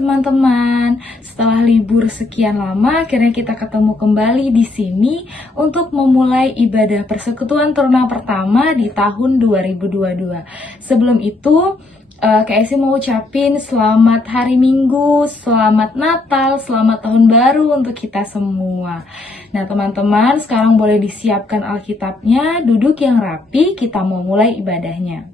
teman-teman. Setelah libur sekian lama, akhirnya kita ketemu kembali di sini untuk memulai ibadah persekutuan Teruna pertama di tahun 2022. Sebelum itu, KSI mau ucapin selamat hari Minggu, selamat Natal, selamat Tahun Baru untuk kita semua. Nah teman-teman, sekarang boleh disiapkan Alkitabnya, duduk yang rapi, kita mau mulai ibadahnya.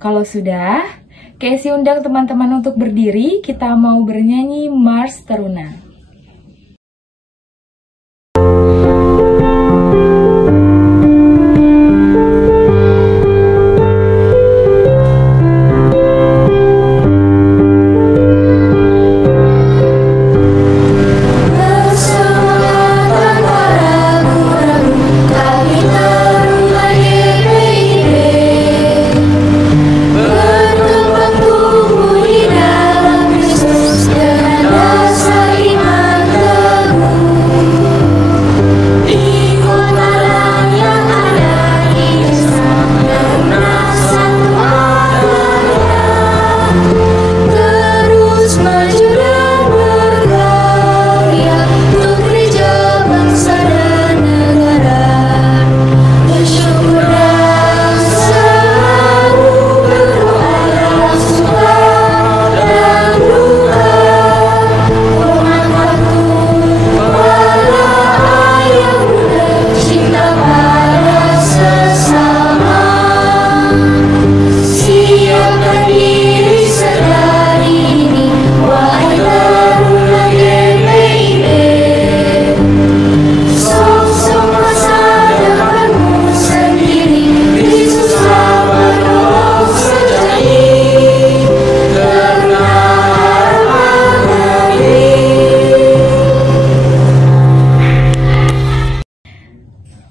Kalau sudah, KSI undang teman-teman untuk berdiri, kita mau bernyanyi Mars Teruna.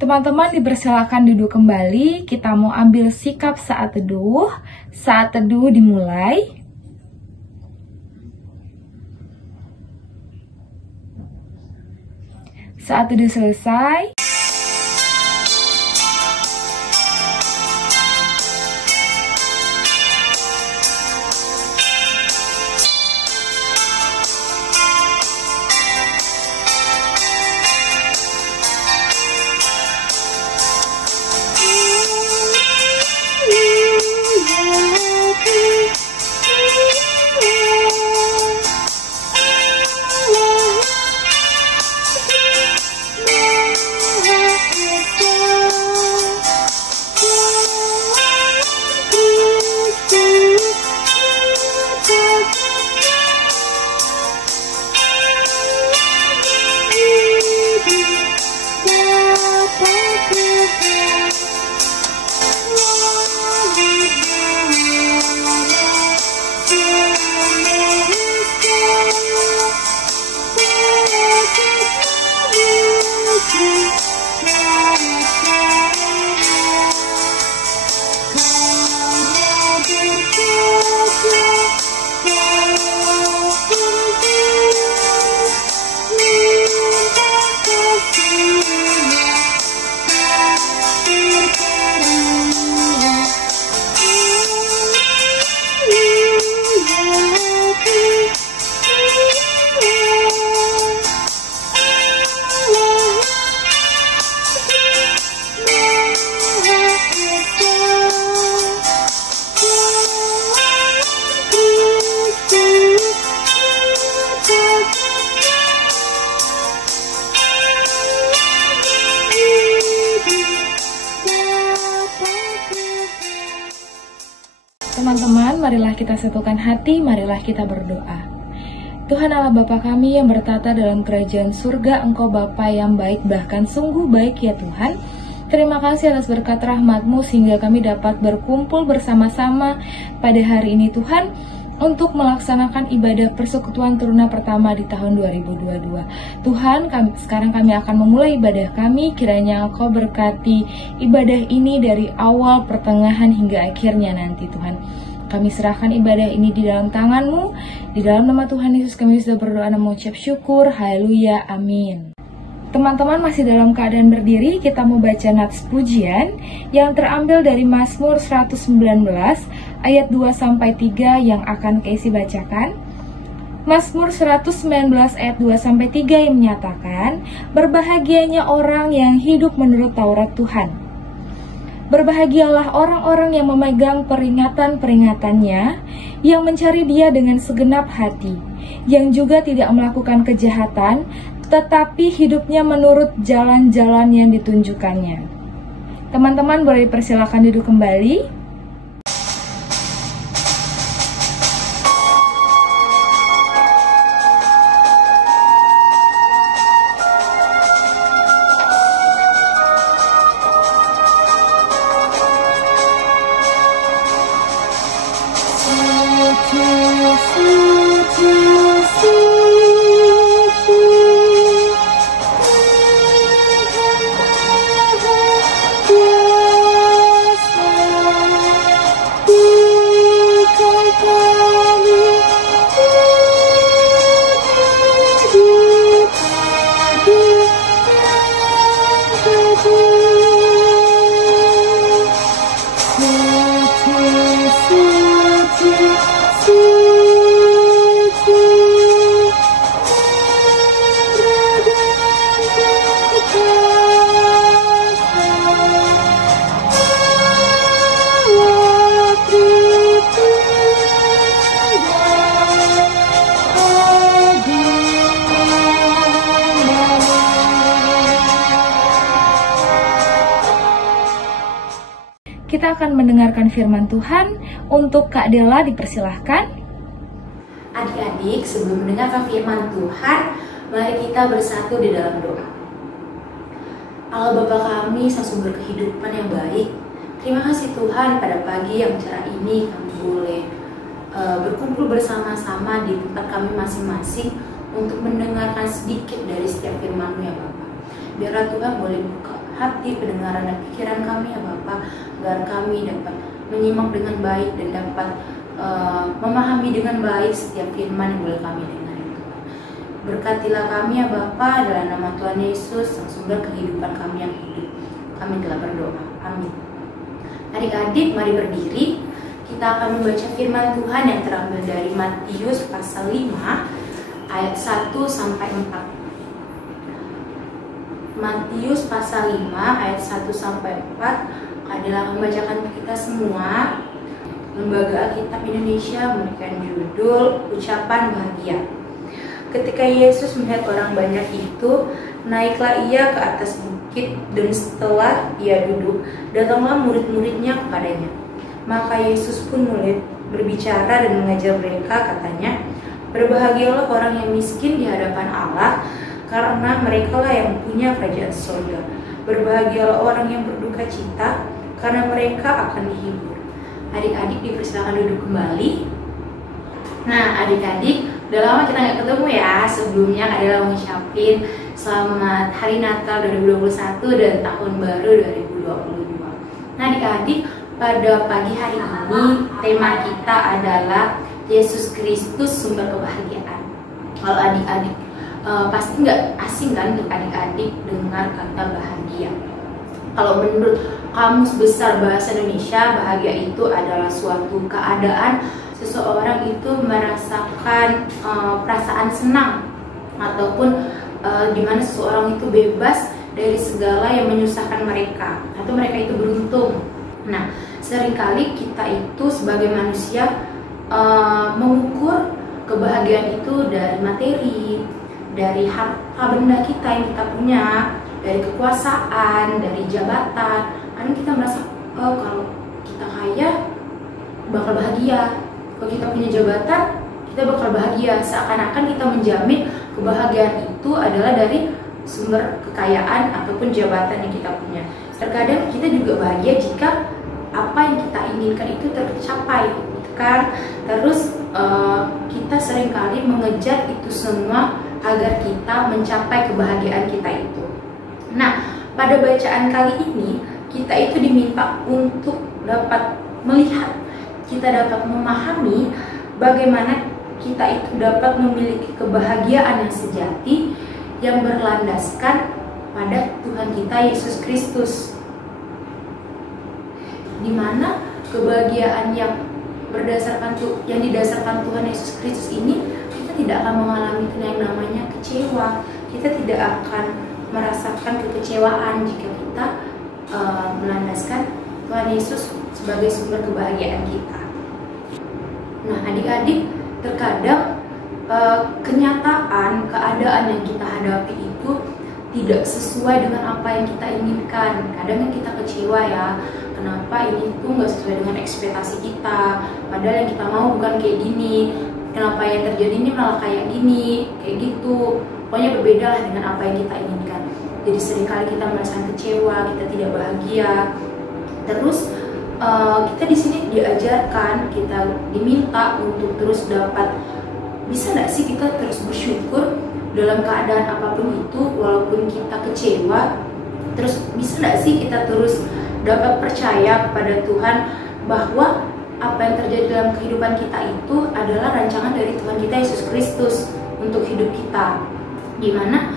Teman-teman dipersilakan duduk kembali, kita mau ambil sikap saat teduh. Saat teduh dimulai. Saat teduh selesai. Teman-teman, marilah kita satukan hati, marilah kita berdoa. Tuhan Allah Bapa kami yang bertata dalam kerajaan surga, Engkau Bapa yang baik, bahkan sungguh baik ya Tuhan. Terima kasih atas berkat rahmat-Mu sehingga kami dapat berkumpul bersama-sama pada hari ini Tuhan, untuk melaksanakan ibadah persekutuan Teruna pertama di tahun 2022. Tuhan, sekarang kami akan memulai ibadah kami, kiranya Engkau berkati ibadah ini dari awal, pertengahan, hingga akhirnya nanti Tuhan. Kami serahkan ibadah ini di dalam tangan-Mu, di dalam nama Tuhan Yesus kami sudah berdoa dan mengucap syukur, haleluya, amin. Teman-teman masih dalam keadaan berdiri, kita mau baca nats pujian yang terambil dari Mazmur 119 ayat 2-3 yang akan Casey bacakan. Mazmur 119 ayat 2-3 yang menyatakan, berbahagianya orang yang hidup menurut Taurat Tuhan. Berbahagialah orang-orang yang memegang peringatan-peringatannya, yang mencari Dia dengan segenap hati, yang juga tidak melakukan kejahatan, tetapi hidupnya menurut jalan-jalan yang ditunjukkannya. Teman-teman boleh dipersilakan duduk kembali. Kita akan mendengarkan firman Tuhan. Untuk Kak Dela dipersilahkan. Adik-adik, sebelum mendengarkan firman Tuhan, mari kita bersatu di dalam doa. Allah Bapa kami, Sang Sumber kehidupan yang baik, terima kasih Tuhan pada pagi yang cerah ini kami boleh berkumpul bersama-sama di tempat kami masing-masing untuk mendengarkan sedikit dari setiap firman-Mu ya Bapa. Biarlah Tuhan boleh buka hati, pendengaran dan pikiran kami ya Bapa, agar kami dapat menyimak dengan baik dan dapat memahami dengan baik setiap firman yang boleh kami dengar ya Tuhan. Berkatilah kami ya Bapa, dalam nama Tuhan Yesus, Sang Sumber kehidupan kami yang hidup. Kami telah berdoa. Amin. Adik-adik, mari berdiri. Kita akan membaca firman Tuhan yang terambil dari Matius pasal 5 ayat 1-4. Matius pasal 5 ayat 1-4 adalah membacakan kita semua. Lembaga Alkitab Indonesia memberikan judul Ucapan Bahagia. Ketika Yesus melihat orang banyak itu, naiklah ia ke atas bukit, dan setelah ia duduk, datanglah murid-muridnya kepadanya. Maka Yesus pun mulai berbicara dan mengajar mereka, katanya, berbahagialah orang yang miskin di hadapan Allah, karena merekalah yang punya kerajaan surga. Berbahagialah orang yang berduka cita, karena mereka akan dihibur. Adik-adik dipersilakan duduk kembali. Nah, adik-adik, udah lama kita nggak ketemu ya. Sebelumnya adalah mengucapin selamat Hari Natal 2021 dan Tahun Baru 2022. Nah, adik-adik, pada pagi hari ini tema kita adalah Yesus Kristus Sumber Kebahagiaan. Kalau adik-adik pasti nggak asing kan untuk adik-adik dengar kata bahagia. Kalau menurut Kamus Besar Bahasa Indonesia, bahagia itu adalah suatu keadaan seseorang itu merasakan perasaan senang, ataupun di mana seseorang itu bebas dari segala yang menyusahkan mereka, atau mereka itu beruntung. Nah, seringkali kita itu sebagai manusia mengukur kebahagiaan itu dari materi, dari harta benda kita yang kita punya, dari kekuasaan, dari jabatan. Kadang kita merasa, oh kalau kita kaya bakal bahagia, kalau kita punya jabatan kita bakal bahagia. Seakan-akan kita menjamin kebahagiaan itu adalah dari sumber kekayaan ataupun jabatan yang kita punya. Terkadang kita juga bahagia jika apa yang kita inginkan itu tercapai, gitu kan? Terus kita seringkali mengejar itu semua agar kita mencapai kebahagiaan kita itu. Nah, pada bacaan kali ini kita itu diminta untuk dapat melihat, kita dapat memahami bagaimana kita itu dapat memiliki kebahagiaan yang sejati yang berlandaskan pada Tuhan kita Yesus Kristus. Di mana kebahagiaan yang didasarkan Tuhan Yesus Kristus ini kita kita tidak akan mengalami yang namanya kecewa. Kita tidak akan merasakan kekecewaan jika kita melandaskan Tuhan Yesus sebagai sumber kebahagiaan kita. Nah, adik-adik, terkadang kenyataan, keadaan yang kita hadapi itu tidak sesuai dengan apa yang kita inginkan. Kadang kita kecewa ya, kenapa ini tuh nggak sesuai dengan ekspektasi kita, padahal yang kita mau bukan kayak gini, kenapa yang terjadi ini malah kayak gini, kayak gitu. Pokoknya berbeda lah dengan apa yang kita inginkan. Jadi seringkali kita merasa kecewa, kita tidak bahagia. Terus kita di sini diajarkan, kita diminta untuk terus dapat, bisa nggak sih kita terus bersyukur dalam keadaan apapun itu, walaupun kita kecewa. Terus bisa nggak sih kita terus dapat percaya kepada Tuhan bahwa apa yang terjadi dalam kehidupan kita itu adalah rancangan dari Tuhan kita Yesus Kristus untuk hidup kita. Dimana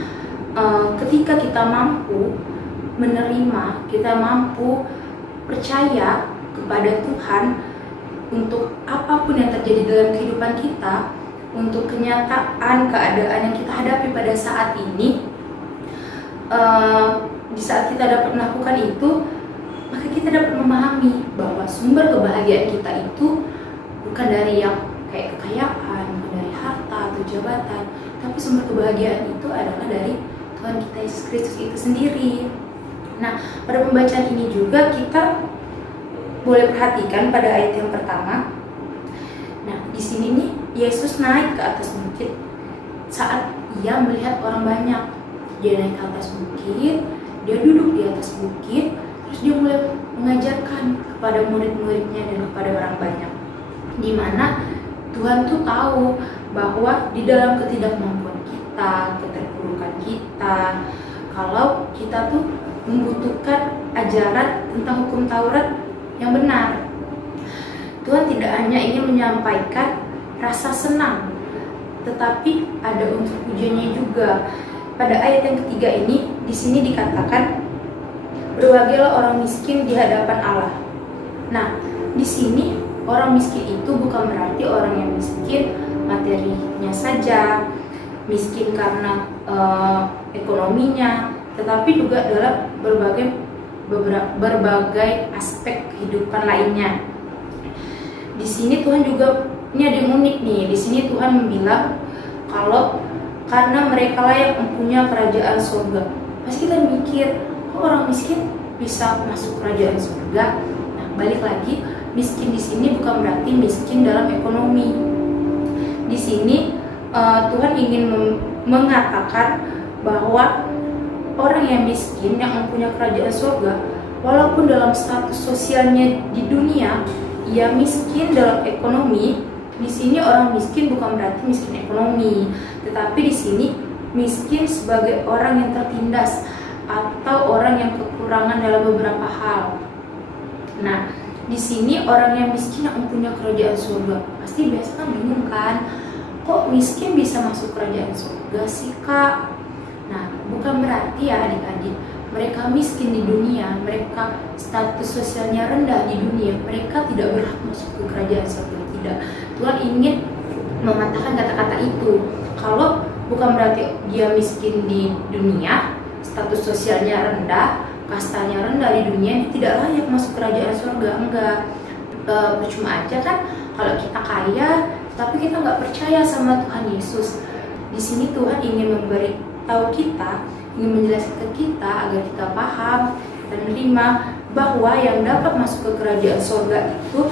ketika kita mampu menerima, kita mampu percaya kepada Tuhan untuk apapun yang terjadi dalam kehidupan kita, untuk kenyataan keadaan yang kita hadapi pada saat ini, di saat kita dapat melakukan itu, maka kita dapat memahami bahwa sumber kebahagiaan kita itu bukan dari yang kayak kekayaan, bukan dari harta atau jabatan, tapi sumber kebahagiaan itu adalah dari Tuhan kita Yesus Kristus itu sendiri. Nah, pada pembacaan ini juga kita boleh perhatikan pada ayat yang pertama. Nah, di sini nih Yesus naik ke atas bukit saat ia melihat orang banyak. Dia naik ke atas bukit, dia duduk di atas bukit, terus dia mulai mengajarkan kepada murid-muridnya dan kepada orang banyak. Di mana Tuhan tuh tahu bahwa di dalam ketidakmampuan kita, keterpurukan kita, kalau kita tuh membutuhkan ajaran tentang hukum Taurat yang benar. Tuhan tidak hanya ingin menyampaikan rasa senang, tetapi ada unsur pujiannya juga. Pada ayat yang ketiga ini, di sini dikatakan, berbahagialah orang miskin di hadapan Allah. Nah, di sini orang miskin itu bukan berarti orang yang miskin materinya saja, miskin karena ekonominya, tetapi juga dalam berbagai aspek kehidupan lainnya. Di sini Tuhan juga, ini ada yang unik nih. Di sini Tuhan bilang kalau karena mereka lah yang mempunyai kerajaan surga. Pasti kita mikir, kok orang miskin bisa masuk kerajaan surga? Nah, balik lagi, miskin di sini bukan berarti miskin dalam ekonomi. Di sini Tuhan ingin mengatakan bahwa orang yang miskin yang mempunyai kerajaan surga, walaupun dalam status sosialnya di dunia ia miskin dalam ekonomi, di sini orang miskin bukan berarti miskin ekonomi, tetapi di sini miskin sebagai orang yang tertindas atau orang yang kekurangan dalam beberapa hal. Nah, di sini orang yang miskin yang mempunyai kerajaan surga, pasti biasa kan bingung kan, kok miskin bisa masuk kerajaan surga sih kak? Nah, bukan berarti ya adik-adik, mereka miskin di dunia, mereka status sosialnya rendah di dunia, mereka tidak berhak masuk ke kerajaan surga. Tidak, Tuhan ingin mengatakan kata-kata itu. Kalau bukan berarti dia miskin di dunia, status sosialnya rendah, kastanya rendah di dunia, dia tidak layak masuk kerajaan surga. Enggak, percuma aja kan kalau kita kaya, tapi kita nggak percaya sama Tuhan Yesus. Di sini Tuhan ingin memberitahu kita, ingin menjelaskan ke kita agar kita paham dan menerima bahwa yang dapat masuk ke kerajaan surga itu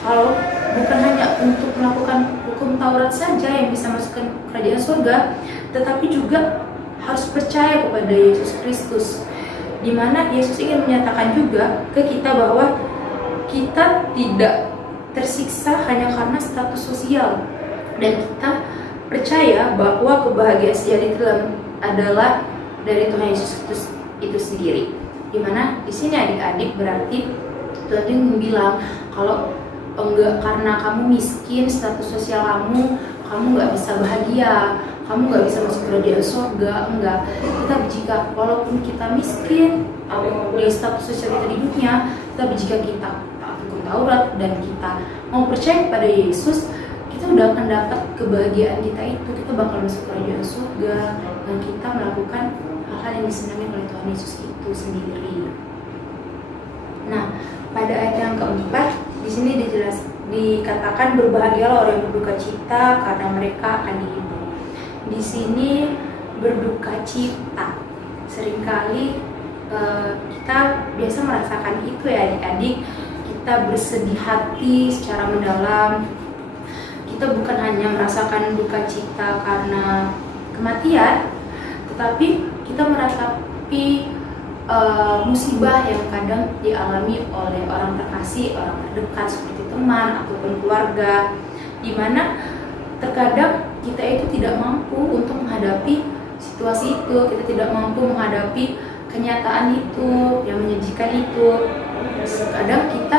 kalau bukan hanya untuk melakukan hukum Taurat saja yang bisa masuk ke kerajaan surga, tetapi juga harus percaya kepada Yesus Kristus, di mana Yesus ingin menyatakan juga ke kita bahwa kita tidak tersiksa hanya karena status sosial, dan kita percaya bahwa kebahagiaan sejati adalah dari Tuhan Yesus Kristus itu sendiri. Dimana di sini adik-adik berarti Tuhan bilang kalau enggak, karena kamu miskin, status sosial kamu nggak bisa bahagia, kamu nggak bisa masuk kerajaan surga. Enggak, kita jika walaupun kita miskin dari status sosial kita di dunia, tapi jika kita taat hukum Taurat dan kita mau percaya kepada Yesus, kita kita udah akan dapat kebahagiaan kita itu. Kita bakal masuk kerajaan surga dan kita melakukan hal-hal yang disenangi oleh Tuhan Yesus itu sendiri. Nah, pada ayat yang keempat di sini dikatakan berbahagialah orang yang berduka cita karena mereka akan dihibur. Di sini berduka cita, seringkali kita biasa merasakan itu ya adik-adik. Kita bersedih hati secara mendalam. Kita bukan hanya merasakan duka cita karena kematian, tetapi kita meratapi musibah yang kadang dialami oleh orang terkasih, orang terdekat seperti teman ataupun keluarga, di mana terkadang kita itu tidak mampu untuk menghadapi situasi itu, kita tidak mampu menghadapi kenyataan itu yang menyedihkan itu. Kadang kita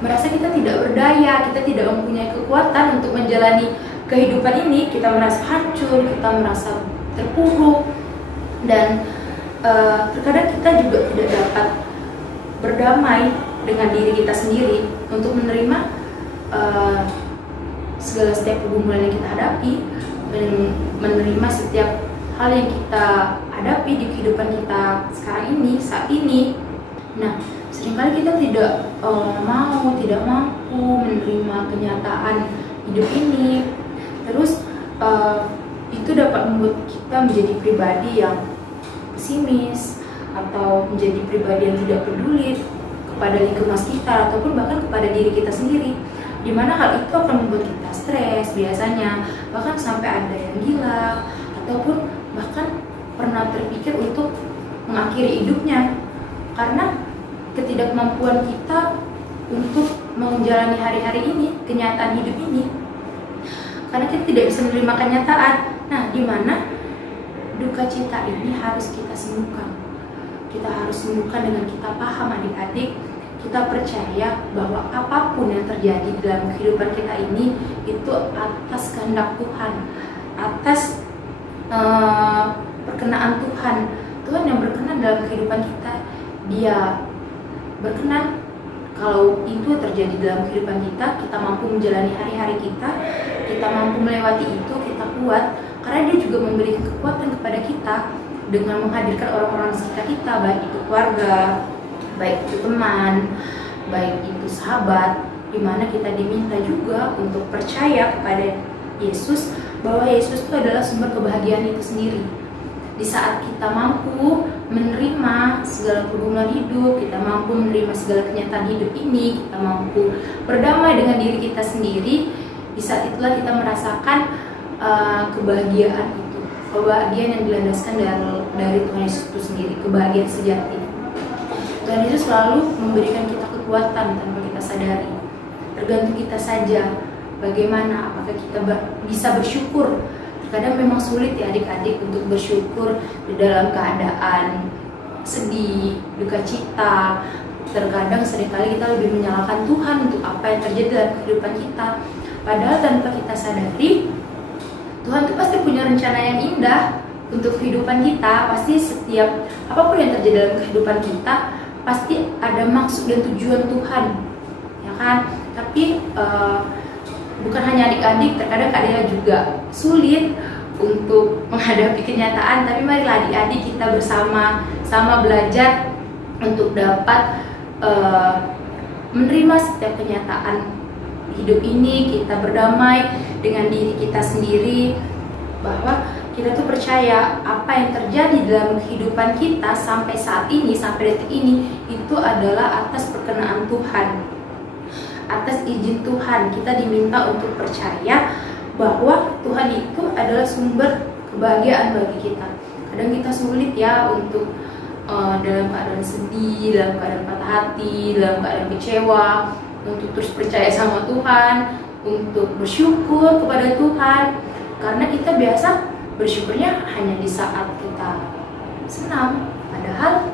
merasa kita tidak berdaya, kita tidak mempunyai kekuatan untuk menjalani kehidupan ini, kita merasa hancur, kita merasa terpuruk, dan terkadang kita juga tidak dapat berdamai dengan diri kita sendiri untuk menerima setiap pergumulan yang kita hadapi, menerima setiap hal yang kita hadapi di kehidupan kita sekarang ini, saat ini. Nah, seringkali kita tidak mampu menerima kenyataan hidup ini. Terus itu dapat membuat kita menjadi pribadi yang pesimis atau menjadi pribadi yang tidak peduli kepada lingkungan sekitar ataupun bahkan kepada diri kita sendiri, di mana hal itu akan membuat kita stres biasanya, bahkan sampai ada yang gila ataupun bahkan pernah terpikir untuk mengakhiri hidupnya karena ketidakmampuan kita untuk menjalani hari-hari ini, kenyataan hidup ini, karena kita tidak bisa menerima kenyataan. Nah, di mana duka cita ini harus kita sembuhkan. Kita harus sembuhkan dengan kita paham adik-adik, kita percaya bahwa apapun yang terjadi dalam kehidupan kita ini itu atas kehendak Tuhan, atas perkenaan Tuhan. Tuhan yang berkenan dalam kehidupan kita. Dia berkenan kalau itu terjadi dalam kehidupan kita, kita mampu menjalani hari-hari kita mampu melewati itu, kita kuat. Karena dia juga memberikan kekuatan kepada kita dengan menghadirkan orang-orang sekitar kita, baik itu keluarga, baik itu teman, baik itu sahabat, di mana kita diminta juga untuk percaya kepada Yesus, bahwa Yesus itu adalah sumber kebahagiaan itu sendiri. Di saat kita mampu menerima segala pergumulan hidup, kita mampu menerima segala kenyataan hidup ini, kita mampu berdamai dengan diri kita sendiri, di saat itulah kita merasakan kebahagiaan itu, kebahagiaan yang dilandaskan dari Tuhan Yesus itu sendiri, kebahagiaan sejati. Tuhan Yesus selalu memberikan kita kekuatan tanpa kita sadari. Tergantung kita saja bagaimana, apakah kita bisa bersyukur. Terkadang memang sulit ya adik-adik untuk bersyukur di dalam keadaan sedih, duka cita. Terkadang seringkali kita lebih menyalahkan Tuhan untuk apa yang terjadi dalam kehidupan kita. Padahal tanpa kita sadari, Tuhan itu pasti punya rencana yang indah untuk kehidupan kita. Pasti setiap apapun yang terjadi dalam kehidupan kita pasti ada maksud dan tujuan Tuhan, ya kan? Tapi bukan hanya adik-adik, terkadang kalian juga sulit untuk menghadapi kenyataan. Tapi marilah adik-adik kita bersama-sama belajar untuk dapat menerima setiap kenyataan hidup ini. Kita berdamai dengan diri kita sendiri, bahwa kita tuh percaya apa yang terjadi dalam kehidupan kita sampai saat ini, sampai detik ini, itu adalah atas perkenaan Tuhan, atas izin Tuhan. Kita diminta untuk percaya bahwa Tuhan itu adalah sumber kebahagiaan bagi kita. Kadang kita sulit ya untuk dalam keadaan sedih, dalam keadaan patah hati, dalam keadaan kecewa, untuk terus percaya sama Tuhan, untuk bersyukur kepada Tuhan. Karena kita biasa bersyukurnya hanya di saat kita senang, padahal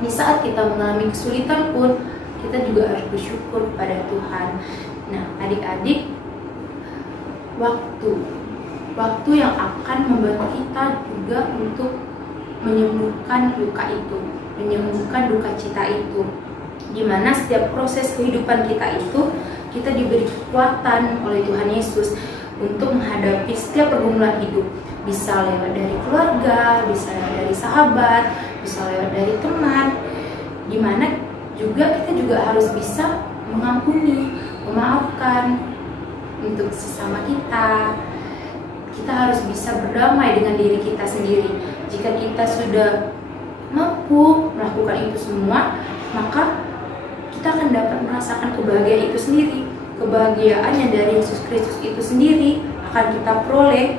di saat kita mengalami kesulitan pun kita juga harus bersyukur kepada Tuhan. Nah adik-adik, waktu yang akan membantu kita juga untuk menyembuhkan luka itu, menyembuhkan duka cita itu, dimana setiap proses kehidupan kita itu kita diberi kekuatan oleh Tuhan Yesus, untuk menghadapi setiap pergumulan hidup. Bisa lewat dari keluarga, bisa lewat dari sahabat, bisa lewat dari teman, dimana kita juga harus bisa mengampuni, memaafkan untuk sesama kita. Kita harus bisa berdamai dengan diri kita sendiri. Jika kita sudah mampu melakukan itu semua, maka kita akan dapat merasakan kebahagiaan itu sendiri. Kebahagiaan yang dari Yesus Kristus itu sendiri akan kita peroleh,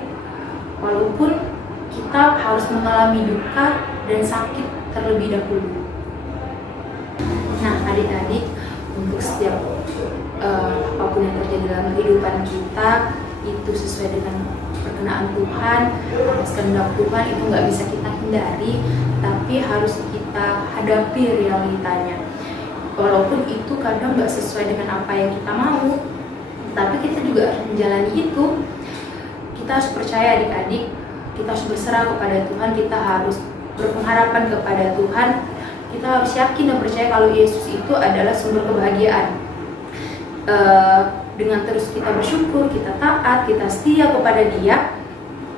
walaupun kita harus mengalami duka dan sakit terlebih dahulu. Nah, adik-adik, untuk setiap apapun yang terjadi dalam kehidupan kita, itu sesuai dengan perkenaan Tuhan, atas kehendak Tuhan, itu nggak bisa kita hindari, tapi harus kita hadapi realitanya. Walaupun itu kadang nggak sesuai dengan apa yang kita mau, tapi kita juga harus menjalani itu. Kita harus percaya adik-adik, kita harus berserah kepada Tuhan, kita harus berpengharapan kepada Tuhan, kita harus yakin dan percaya kalau Yesus itu adalah sumber kebahagiaan. Dengan terus kita bersyukur, kita taat, kita setia kepada Dia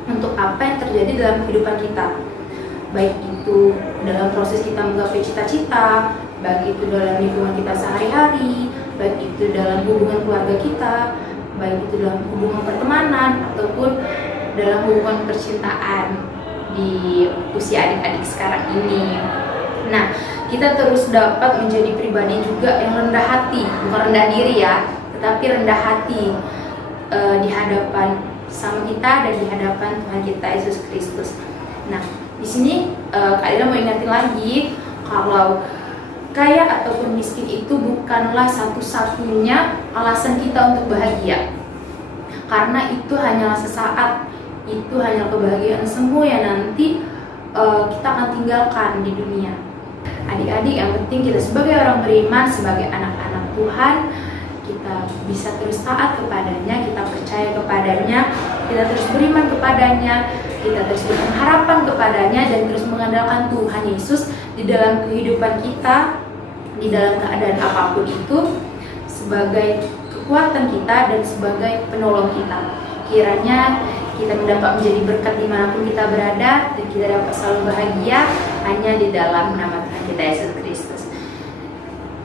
untuk apa yang terjadi dalam kehidupan kita, baik itu dalam proses kita menggapai cita-cita, baik itu dalam lingkungan kita sehari-hari, baik itu dalam hubungan keluarga kita, baik itu dalam hubungan pertemanan, ataupun dalam hubungan percintaan di usia adik-adik sekarang ini. Nah, kita terus dapat menjadi pribadi juga yang rendah hati, bukan rendah diri ya, tetapi rendah hati di hadapan sama kita dan di hadapan Tuhan kita Yesus Kristus. Nah, di sini Kak Ira mau ingatin lagi kalau kaya ataupun miskin itu bukanlah satu-satunya alasan kita untuk bahagia, karena itu hanyalah sesaat, itu hanya kebahagiaan semu yang nanti kita akan tinggalkan di dunia. Adik-adik, yang penting kita sebagai orang beriman, sebagai anak-anak Tuhan, kita bisa terus taat kepadanya, kita percaya kepadanya, kita terus beriman kepadanya, kita terus berharapan kepadanya, dan terus mengandalkan Tuhan Yesus di dalam kehidupan kita, di dalam keadaan apapun itu, sebagai kekuatan kita dan sebagai penolong kita. Kiranya kita mendapat menjadi berkat dimanapun kita berada, dan kita dapat selalu bahagia hanya di dalam nama Tuhan kita Yesus Kristus.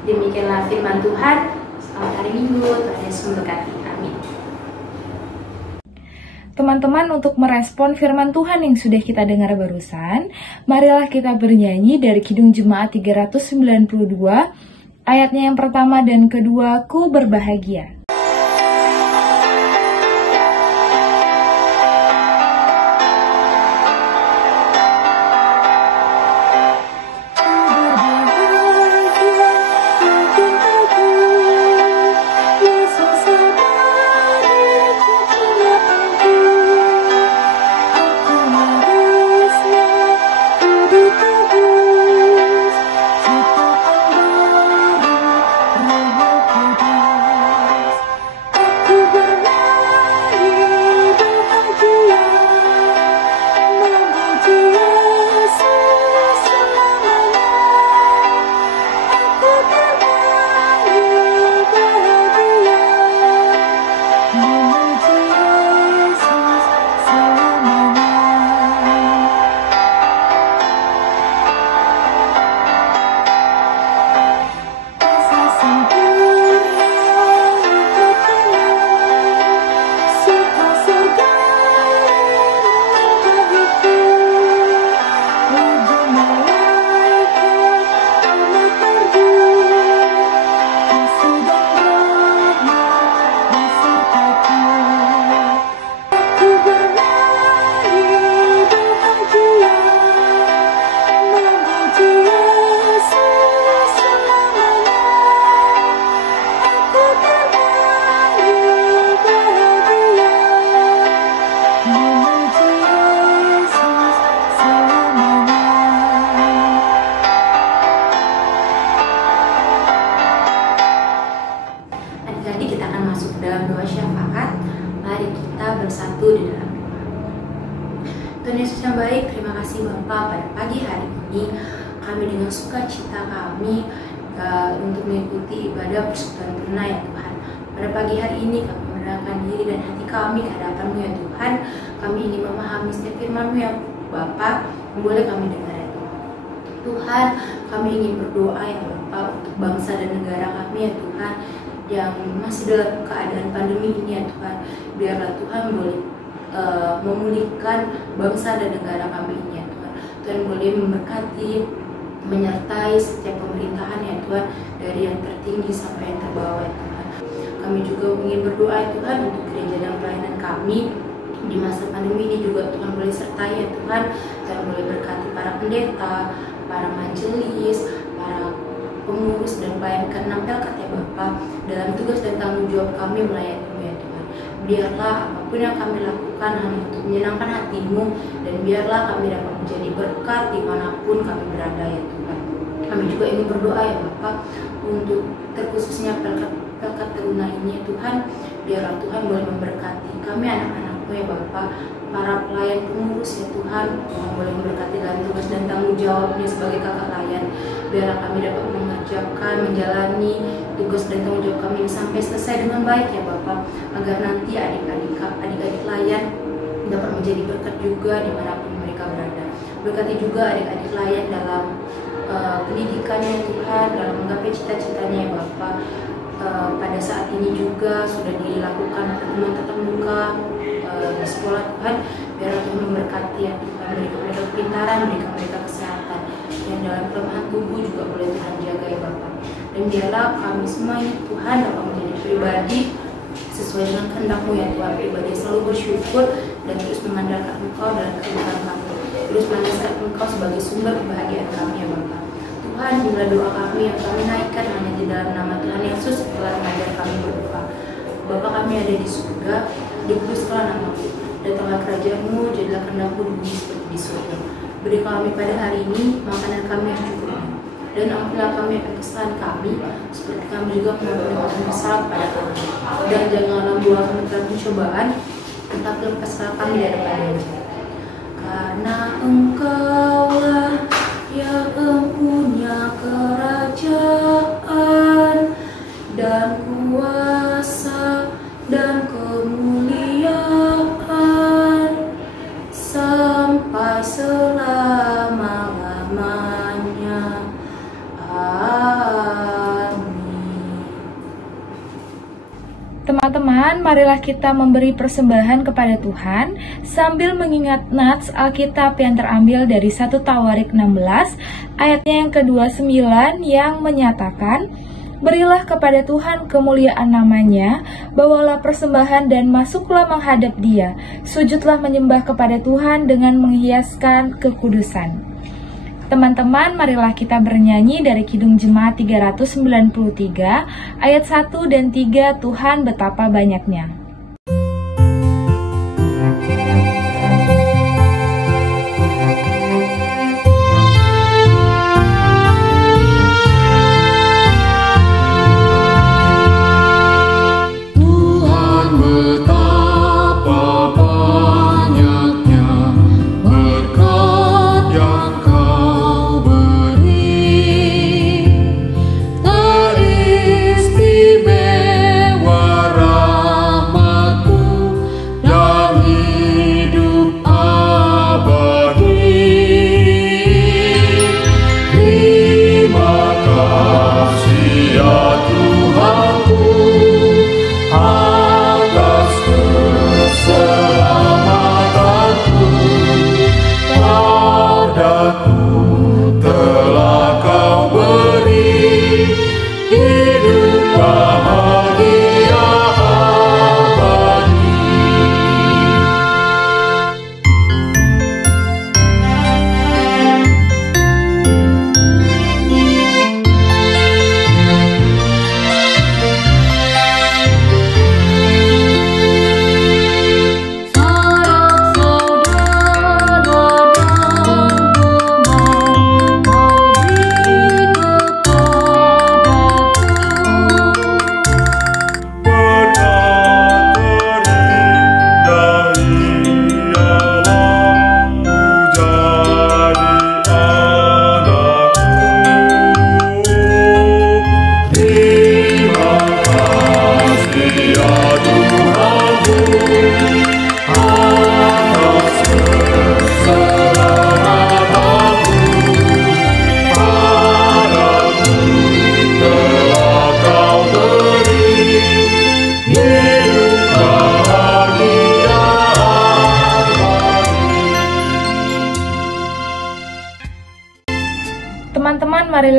Demikianlah firman Tuhan. Selamat hari Minggu, Tuhan Yesus memberkati. Amin. Teman-teman, untuk merespon firman Tuhan yang sudah kita dengar barusan, marilah kita bernyanyi dari Kidung Jemaat 392, ayatnya yang pertama dan kedua, Ku berbahagia. Tuhan Yesus yang baik, terima kasih Bapa, pada pagi hari ini kami dengan sukacita kami untuk mengikuti ibadah persekutuan tuna ya Tuhan. Pada pagi hari ini kami merendahkan diri dan hati kami ke hadapan-Mu ya Tuhan. Kami ingin memahami setiap firman-Mu ya Bapa, boleh kami dengar ya Tuhan. Tuhan, kami ingin berdoa ya Bapa untuk bangsa dan negara kami ya Tuhan, yang masih dalam keadaan pandemi ini ya Tuhan. Biarlah Tuhan boleh memulihkan bangsa dan negara kami ini ya Tuhan. Tuhan boleh memberkati, menyertai setiap pemerintahan ya Tuhan, dari yang tertinggi sampai yang terbawah ya Tuhan. Kami juga ingin berdoa ya Tuhan untuk gereja dan pelayanan kami di masa pandemi ini juga. Tuhan boleh sertai ya Tuhan. Tuhan boleh berkati para pendeta, para majelis, para pengurus dan pelayan kenampel ya Bapa dalam tugas dan tanggung jawab kami melayani-Mu ya Tuhan. Biarlah apapun yang kami lakukan hanya untuk menyenangkan hati-Mu, dan biarlah kami dapat menjadi berkat dimanapun kami berada ya Tuhan. Kami juga ingin berdoa ya Bapa untuk terkhususnya Pelkat Teruna ini ya Tuhan. Biarlah Tuhan boleh memberkati kami anak-anak-Mu ya Bapa, para pelayan pengurus ya Tuhan. Tuhan boleh memberkati dalam tugas dan tanggung jawabnya sebagai kakak layan. Biarlah kami dapat mengerjakan, menjalani tugas dan tanggung jawab kami sampai selesai dengan baik ya Bapa, agar nanti adik-adik layan dapat menjadi berkat juga dimanapun mereka berada. Berkati juga adik-adik layan dalam pendidikannya Tuhan, dalam menggapai cita-citanya ya Bapa. Pada saat ini juga sudah dilakukan pertemuan tatap muka di sekolah Tuhan. Biarlah Tuhan memberkati ya Tuhan, berikan mereka kepintaran, berikan mereka kesehatan, yang dalam kelemahan tubuh juga boleh Tuhan jaga ya Bapa. Dan biarlah kami semua ini Tuhan dapat menjadi pribadi sesuai dengan kehendak-Mu ya Tuhan, pribadi selalu bersyukur dan terus mengandalkan Engkau dalam kehidupan kami, terus mengandalkan Engkau sebagai sumber kebahagiaan kami ya Bapa. Tuhan, bila doa kami yang kami naikkan hanya di dalam nama Tuhan Yesus, telah mengajar kami berdoa. Bapa kami ada di surga, dikuduskanlah nama-Mu, datanglah kerajaan-Mu, jadilah kehendak-Mu di bumi seperti di surga. Beri kami pada hari ini makanan kami yang cukup, dan ampunilah kami akan kesalahan kami, seperti kami juga mengampuni orang yang bersalah kepada kami. Dan janganlah membawa kami ke dalam pencobaan, tetapi lepaskanlah kami dari yang jahat. Karena Engkaulah yang mempunyai kerajaan dan kuasa dan kemuliaan sampai selama-lamanya. Amin. Teman-teman, marilah kita memberi persembahan kepada Tuhan sambil mengingat nats Alkitab yang terambil dari 1 Tawarik 16 ayatnya yang ke-29 yang menyatakan, "Berilah kepada Tuhan kemuliaan namanya, bawalah persembahan dan masuklah menghadap Dia, sujudlah menyembah kepada Tuhan dengan menghiaskan kekudusan." Teman-teman, marilah kita bernyanyi dari Kidung Jemaat 393 ayat 1 dan 3, Tuhan betapa banyaknya.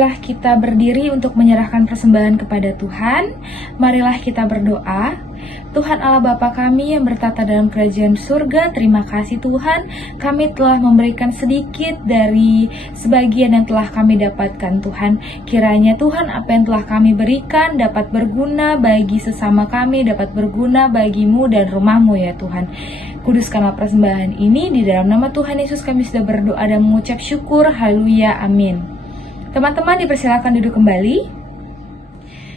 marilah kita berdiri untuk menyerahkan persembahan kepada Tuhan. Marilah kita berdoa. Tuhan Allah Bapa kami yang bertata dalam kerajaan surga, terima kasih Tuhan, kami telah memberikan sedikit dari sebagian yang telah kami dapatkan Tuhan. Kiranya Tuhan apa yang telah kami berikan dapat berguna bagi sesama kami, dapat berguna bagimu dan rumahmu ya Tuhan. Kuduskanlah persembahan ini, di dalam nama Tuhan Yesus kami sudah berdoa dan mengucap syukur, haleluya, amin. Teman-teman dipersilakan duduk kembali.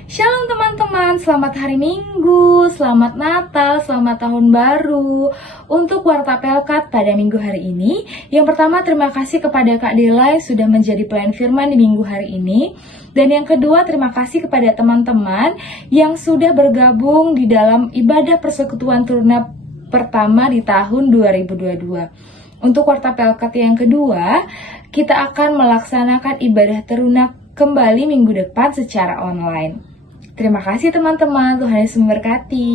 Shalom teman-teman, selamat hari Minggu, selamat Natal, selamat Tahun Baru. Untuk Warta Pelkat pada Minggu hari ini, yang pertama terima kasih kepada Kak Dela yang sudah menjadi pelayan firman di Minggu hari ini. Dan yang kedua terima kasih kepada teman-teman yang sudah bergabung di dalam ibadah persekutuan Turuna pertama di tahun 2022. Untuk Warta Pelkat yang kedua, kita akan melaksanakan ibadah Teruna kembali minggu depan secara online. Terima kasih teman-teman, Tuhan Yesus memberkati.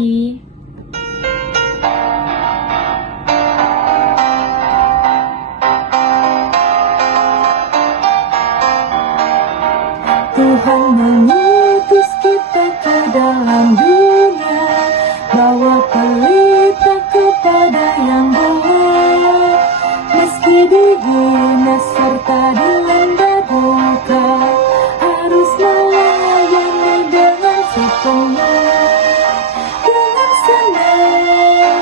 Tuhan mengutus kita ke dalam dunia, bawa pelita kepada yang bohong. Meski dihina serta dilanda duka, harus melayani dengan sepenuh. Dengan senang,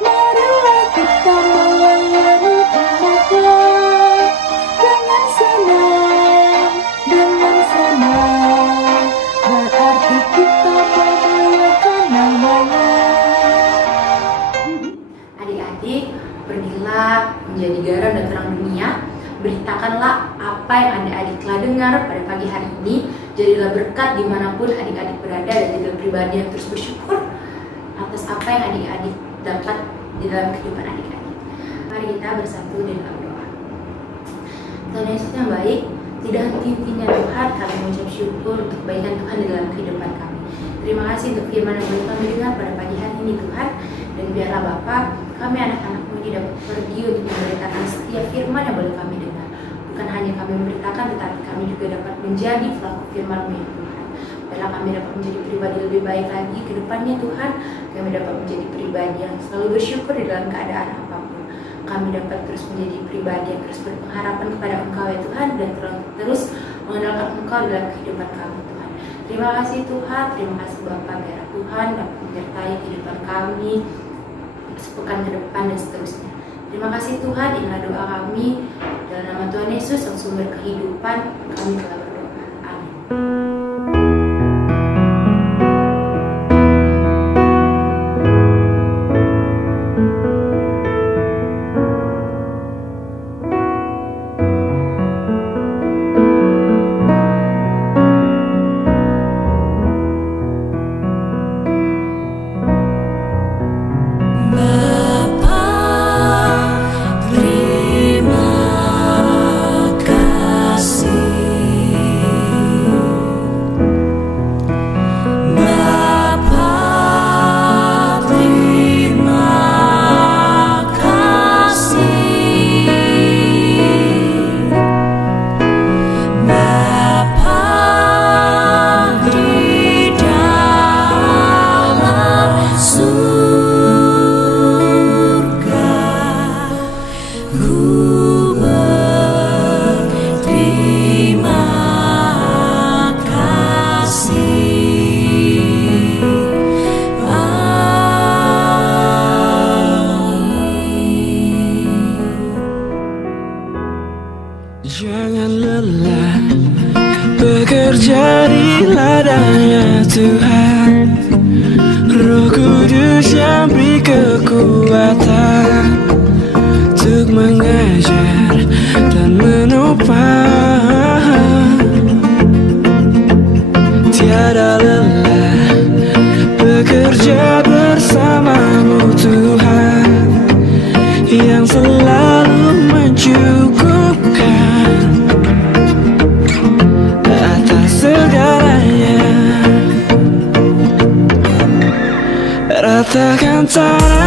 marilah kita melayani umat-Nya. Dengan senang, berarti kita memuliakan nama-Nya. Adik-adik, pergilah menjadi garam dan terang dunia. Beritakanlah apa yang adik-adik telah dengar pada pagi hari ini. Jadilah berkat dimanapun adik-adik berada, dan jadilah pribadi yang terus bersyukur atas apa yang adik-adik dapat di dalam kehidupan adik-adik. Mari kita bersatu di dalam doa. Tuhan Yesus yang baik, tidak henti-hentinya Tuhan kami mengucap syukur untuk kebaikan Tuhan di dalam kehidupan kami. Terima kasih untuk firman yang boleh kami dengar pada pagi hari ini Tuhan. Dan biarlah Bapa, kami anak-anak-Mu ini dapat pergi untuk memberitakan setiap firman yang boleh kami dengar. Bukan hanya kami memberitakan, tetapi kami juga dapat menjadi pelaku firman-Mu ya Tuhan. Biarlah kami dapat menjadi pribadi lebih baik lagi ke depannya Tuhan. Kami dapat menjadi pribadi yang selalu bersyukur di dalam keadaan apapun. Kami dapat terus menjadi pribadi yang terus berpengharapan kepada Engkau ya Tuhan, dan terus mengandalkan Engkau dalam kehidupan kami Tuhan. Terima kasih Tuhan, terima kasih Bapa, biarlah Tuhan dapat menyertai kehidupan kami sepekan ke depan dan seterusnya. Terima kasih Tuhan, inilah doa kami dalam nama Tuhan Yesus yang sumber kehidupan. Kami telah berdoa. Amin. Jangan lelah bekerja di ladangnya Tuhan. Roh Kudus yang beri kekuatan untuk mengajar dan menopang. Tiada lelah bekerja bersamamu Tuhan, yang selalu mencukupkan atas segalanya. Ratakan tanah